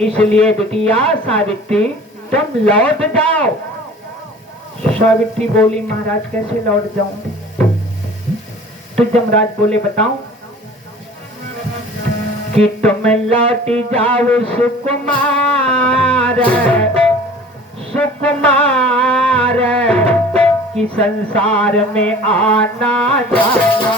इसलिए बिटिया सावित्री तुम लौट जाओ। सावित्री बोली महाराज कैसे लौट जाऊं? तो जमराज बोले बताऊं कि तुम लौट जाओ सुकुमार सुकुमार कि संसार में आना जाना।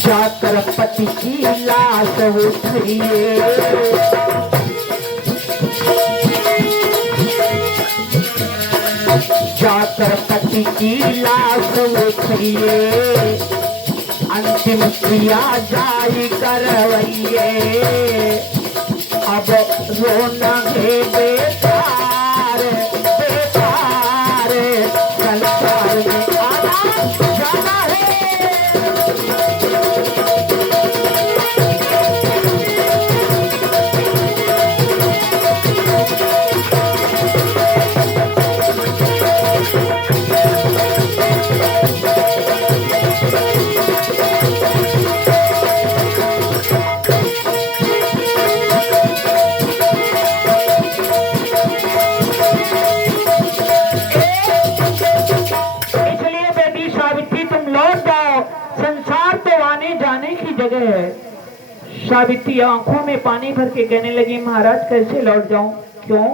जाकर पति की लाश उठाइए, जाकर पति की लाश उठाइए, अंतिम क्रिया जारी करवाइए। अब रोना है बेकार बेकार, संसार में आना जाना है। सावित्री आंखों में पानी भर के कहने लगी महाराज कैसे लौट जाऊं? क्यों?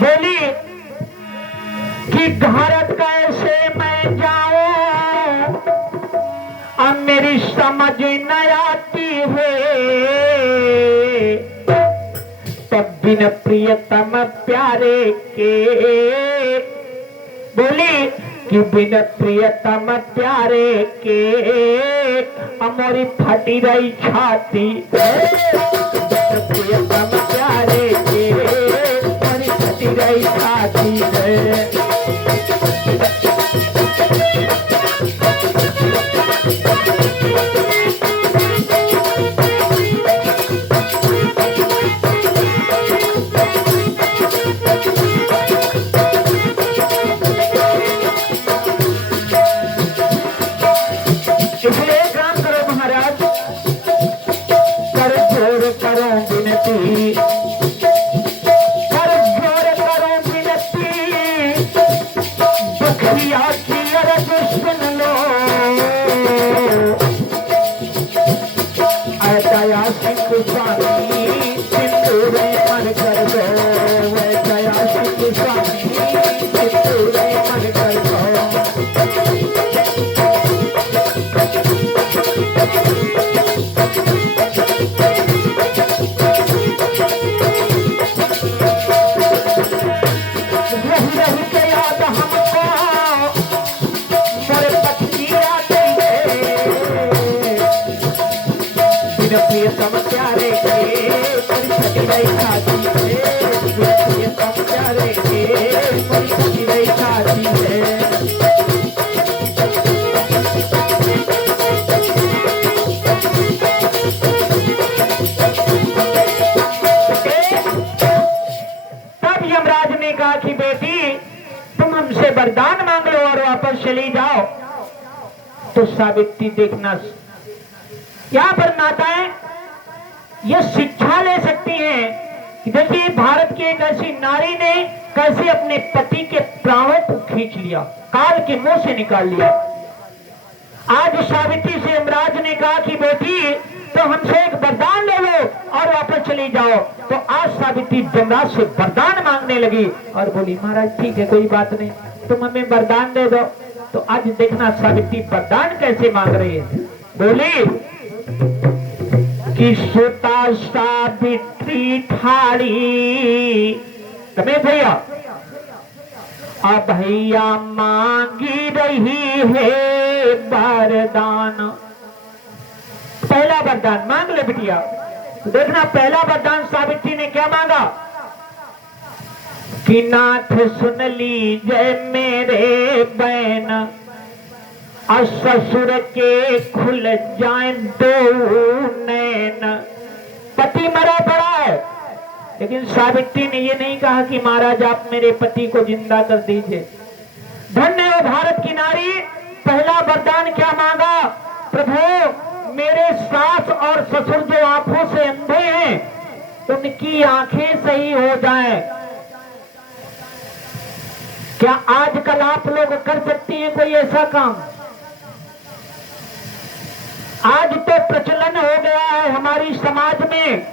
बोली कि भारत कैसे मैं जाऊं, अब मेरी समझ न आती है। तब बिन प्रियतम प्यारे के, बोली कि बिन प्रियतम प्यारे के हमारी फटी रही छाती। प्रियतम प्यारे के हमारी फटी रही छाती है। वरदान मांग लो और वापस चली जाओ। तो सावित्री देखना, यहाँ पर माताएं ये शिक्षा ले सकती हैं कि देखिए भारत की एक ऐसी नारी ने कैसे अपने पति के प्राणों को खींच लिया, काल के मुंह से निकाल लिया। आज सावित्री से यमराज ने कहा कि बेटी तो हमसे एक वरदान ले लो और वापस चली जाओ। तो आज सावित्री यमराज से वरदान मांगने लगी और बोली महाराज ठीक है कोई बात नहीं, तुम हमें वरदान दे दो। तो आज देखना सावित्री वरदान कैसे मांग रही है। बोली कि सुता सावित्री ठाड़ी, तुम्हें भैया मांगी रही है वरदान। पहला वरदान मांग ले बिटिया। तो देखना पहला वरदान सावित्री ने क्या मांगा कि नाथ सुन लीजिए मेरे बहन, और ससुर के खुल जाए दो नैन। पति मरा पड़ा है, लेकिन सावित्री ने ये नहीं कहा कि महाराज आप मेरे पति को जिंदा कर दीजिए। धन्य हो भारत की नारी। पहला वरदान क्या मांगा, प्रभु मेरे सास और ससुर जो आंखों से अंधे हैं उनकी आंखें सही हो जाएं। क्या आजकल आप लोग कर सकती हैं कोई ऐसा काम? आज तो प्रचलन हो गया है हमारी समाज में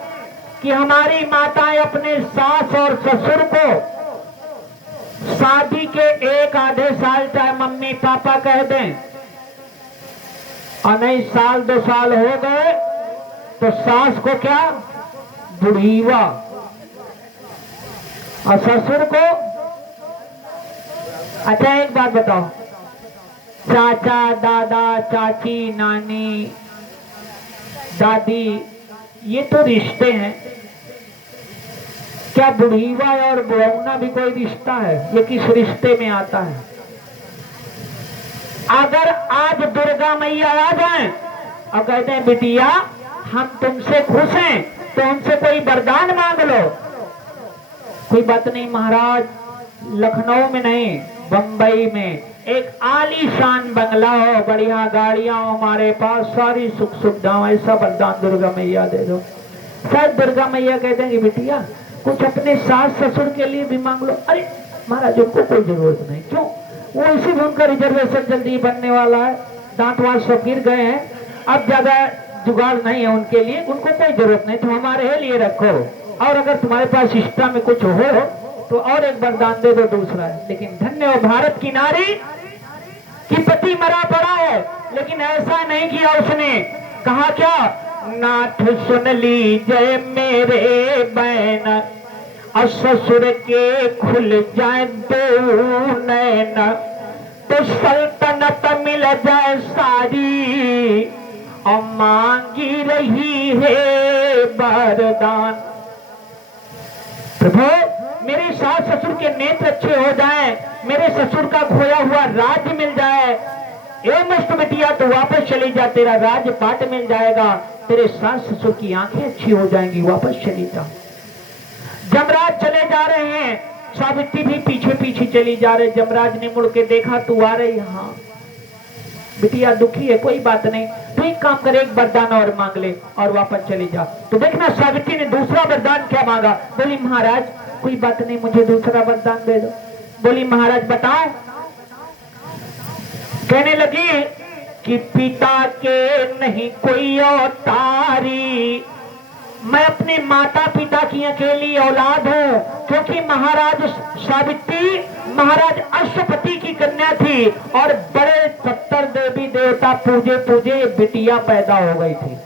कि हमारी माताएं अपने सास और ससुर को शादी के एक आधे साल चाहे मम्मी पापा कह दें, और नहीं साल 2 साल हो गए तो सास को क्या बुढ़ीवा, और ससुर को। अच्छा एक बात बताओ, चाचा दादा चाची नानी दादी ये तो रिश्ते हैं, क्या बुढ़ीवा और बुढ़ौना भी कोई रिश्ता है? ये किस रिश्ते में आता है? अगर आज दुर्गा मैया आ जाए और कहते हैं बिटिया हम तुमसे खुश हैं तो हमसे कोई वरदान मांग लो, कोई बात नहीं महाराज, लखनऊ में नहीं बंबई में एक आलीशान बंगला हो, बढ़िया गाड़ियां हो, हमारे पास सारी सुख सुविधाएं, ऐसा वरदान दुर्गा मैया दे दो। शायद दुर्गा मैया कहते हैं कि बिटिया कुछ अपने सास ससुर के लिए भी मांग लो। अरे महाराज उनको कोई जरूरत नहीं, क्यों? वो इसी में उनका रिजर्वेशन जल्दी बनने वाला है, दांत वांत सब गिर गए हैं, अब ज्यादा जुगाड़ नहीं है उनके लिए, उनको कोई जरूरत नहीं, तो हमारे लिए रखो। और अगर तुम्हारे पास सिस्टम में कुछ हो तो और एक वरदान दे दो दूसरा है। लेकिन धन्य हो भारत की नारी कि पति मरा पड़ा है, लेकिन ऐसा नहीं किया उसने। कहा क्या, नाथ सुन लीजिए मेरे बहन, और ससुर के खुल जाए दो नैन, तो सल्तनत मिल जाए सारी, और मांगी रही है वरदान। प्रभु मेरे सास ससुर के नेत्र अच्छे हो जाएं, मेरे ससुर का खोया हुआ राज्य मिल जाए। एवं मस्त बिटिया तो वापस चली जा, तेरा राज्य पाट मिल जाएगा, तेरे सास ससुर की आंखें अच्छी हो जाएंगी, वापस चली जा। जमराज चले जा रहे हैं, सावित्री भी पीछे पीछे चली जा रहे। जमराज ने मुड़ के देखा तू आ रही, हाँ बिटिया दुखी है, कोई बात नहीं, तो एक काम करे एक वरदान और मांग ले और वापस चली जा। तो देखना सावित्री ने दूसरा वरदान क्या मांगा। बोली महाराज कोई बात नहीं, मुझे दूसरा वरदान दे दो। बोली महाराज बताओ। कहने लगी कि पिता के नहीं कोई अवतारी, मैं अपने माता पिता की अकेली औलाद हूँ, क्योंकि महाराज सावित्री महाराज अश्वपति की कन्या थी और बड़े 70 देवी देवता पूजे पूजे बिटिया पैदा हो गई थी।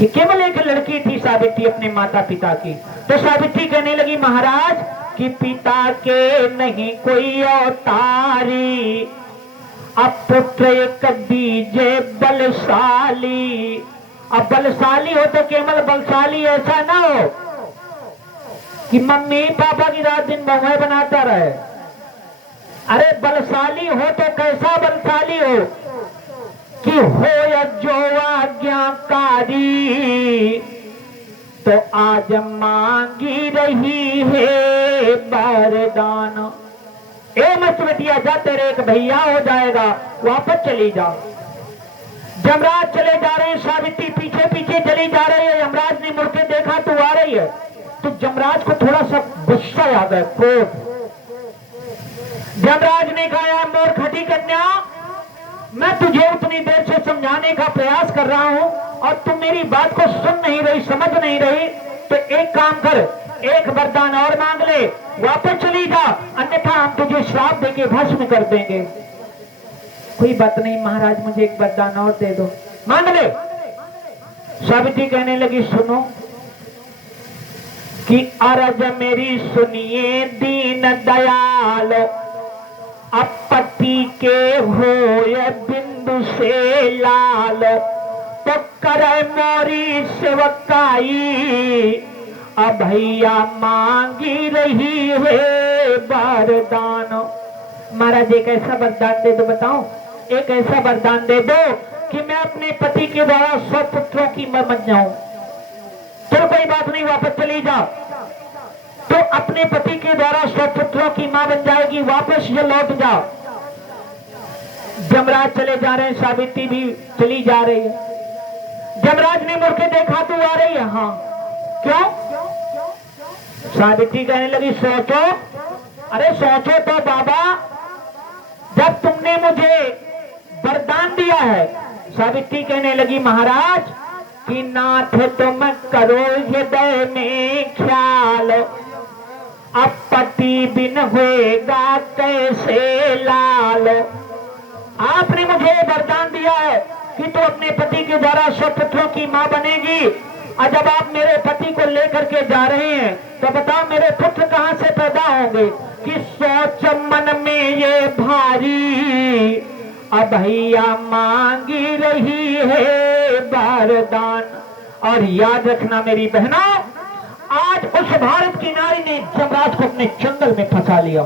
ये केवल एक लड़की थी सावित्री अपने माता पिता की। तो सावित्री कहने लगी महाराज कि पिता के नहीं कोई अवतारी, अब पुत्र एक दीजिए बलशाली। अब बलशाली हो तो केवल बलशाली ऐसा ना हो कि मम्मी पापा की रात दिन बहुएं बनाता रहे। अरे बलशाली हो तो कैसा बलशाली हो कि हो जो आज्ञाकारी, तो आज मांगी रही है वरदान। ए मत बेटिया जा, तेरे एक भैया हो जाएगा, वापस चली जा। जमराज चले जा रहे हैं, सावित्री पीछे पीछे चली जा रही है। यमराज ने मुड़ के देखा तू आ रही है, तो जमराज को थोड़ा सा गुस्सा आ गया, क्रोध। जमराज ने कहा मूर्खटी कन्या, मैं तुझे उतनी देर से समझाने का प्रयास कर रहा हूं और तुम मेरी बात को सुन नहीं रही, समझ नहीं रही, तो एक काम कर, एक वरदान और मांग ले, वापस चली जा, अन्यथा हम तुझे श्राप देके भस्म कर देंगे। कोई बात नहीं महाराज, मुझे एक वरदान और दे दो, मांग ले। सावित्री कहने लगी सुनो कि अरज मेरी सुनिए दीन दयाल, अब पति के होए बिंदु से लाल, तो करे मोरी सेवकाई, अब भैया मांगी रही है वरदान। महाराज एक ऐसा वरदान दे दो, बताओ एक ऐसा वरदान दे दो कि मैं अपने पति के द्वारा 100 पुत्रों की मर मत जाऊं। तो कोई बात नहीं, वापस चली जाओ। तो अपने पति के द्वारा 100 पुत्रों की मां बन जाएगी, वापस ये लौट जाओ। जमराज चले जा रहे हैं, सावित्री भी चली जा रही है। जमराज ने मुड़ के देखा तू आ रही है, हाँ क्यों? सावित्री कहने लगी सोचो। अरे सोचो तो बाबा, जब तुमने मुझे वरदान दिया है। सावित्री कहने लगी महाराज कि नाथ तुम करो हृदय में ख्याल, अब पति बिन होएगा कैसे लाल। आपने मुझे वरदान दिया है कि तू अपने पति के द्वारा 100 पुत्रों की मां बनेगी, और जब आप मेरे पति को लेकर के जा रहे हैं तो बताओ मेरे पुत्र कहां से पैदा होंगे? कि सोच मन में ये भारी, अब भैया मांगी रही है वरदान। और याद रखना मेरी बहनों, आज उस भारत की नारी ने जमराज को अपने जंगल में फंसा लिया।